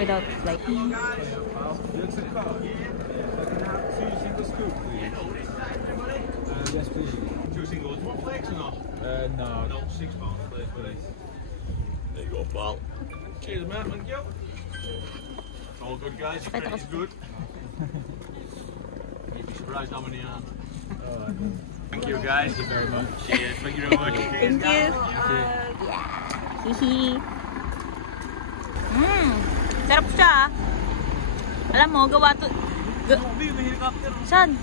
without like. Hello guys. Looks a car. Looking out 2 single scoop, please. Yes, please. 2 singles. What flakes or not? No. No, 6 pounds, please. There you go, pal. Cheers, man. Thank you. It's all good, guys. Your credit is good. You'd be surprised how many are. Thank you, guys. Thank you very much. Cheers. Thank you very much. Thank you. Hihi. Sarap siya. Alam mo, gawa to. Saan?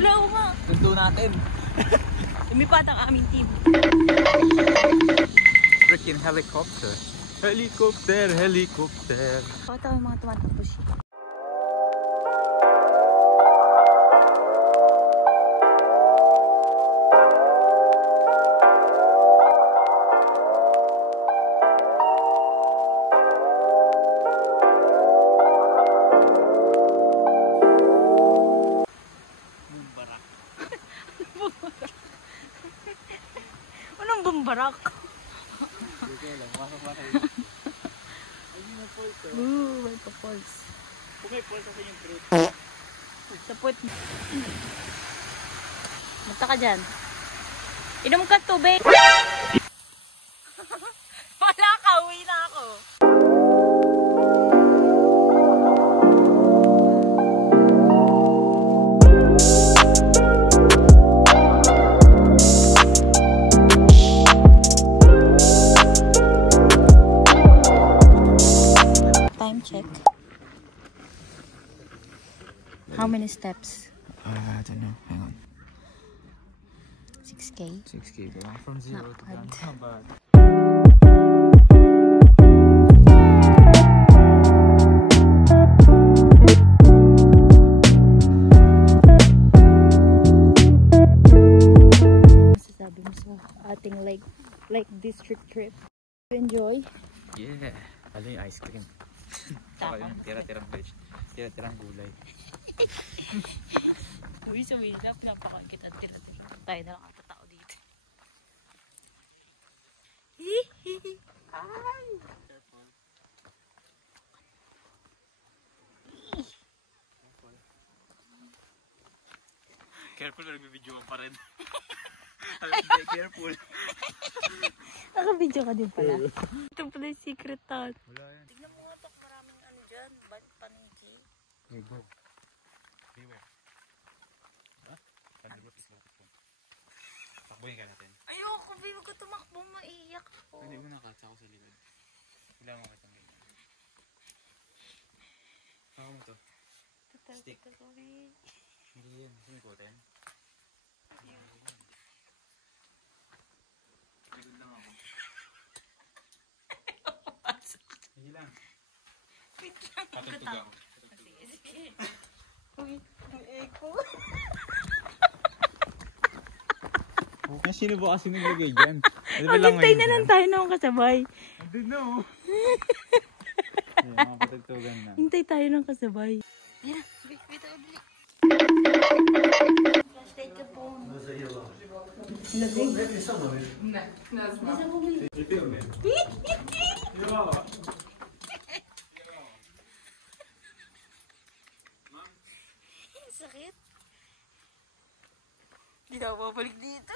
Wala ko nga. Tundo natin. Lumipad ang aming team. Freaking helicopter. Helicopter, helicopter. Pakita yung mga tumatakbo siya. Anong bumbarak? May pa-falls. Kung may falls kasi yung fruit. Sa puwet. Mata ka dyan. Inom ka tubig. Wala ka, uwi na ako. Check. How many steps? I don't know. Hang on. 6K. 6K. From 0 to 10. Not bad. Masasabi mo sa ating like district trip. You enjoy? Yeah. Ano yung ice cream? Saka yung tira-tirang veg. Tira-tirang gulay. Uy, sumilap. Napakakita tira-tira. Tayo na lang ata tao dito. Hihihi. Ay! Careful. Careful na nagbibidyo pa rin. Careful. Naka-video ka din pala. Ito pala yung secret tal. Wala yan. Tignan mo nga ito. Maraming ano dyan. Paniki. May go. Beware. Ha? Pandulot is lotus po. Takbuhin ka natin. Ayoko, baby ko tumakbo. Maiiyak ako. Hindi mo nakatsa ako sa likod. Kailangan mo kitang ganyan. Ako mo to. Stick. Hindi yan. Hindi ko tayo. Likod lang ako. Sige lang. Wait lang. Patugtog ako. Sige, sige. Uy, ang echo. Okay, sino ba kasi naglagay dyan? Maghintay na lang tayo na akong kasabay. I don't know. Mga patugtugan na. Hintay tayo ng kasabay. Ayan na, wait, dali. Flashlight ka po. Sakit. Hindi na ako babalik dito.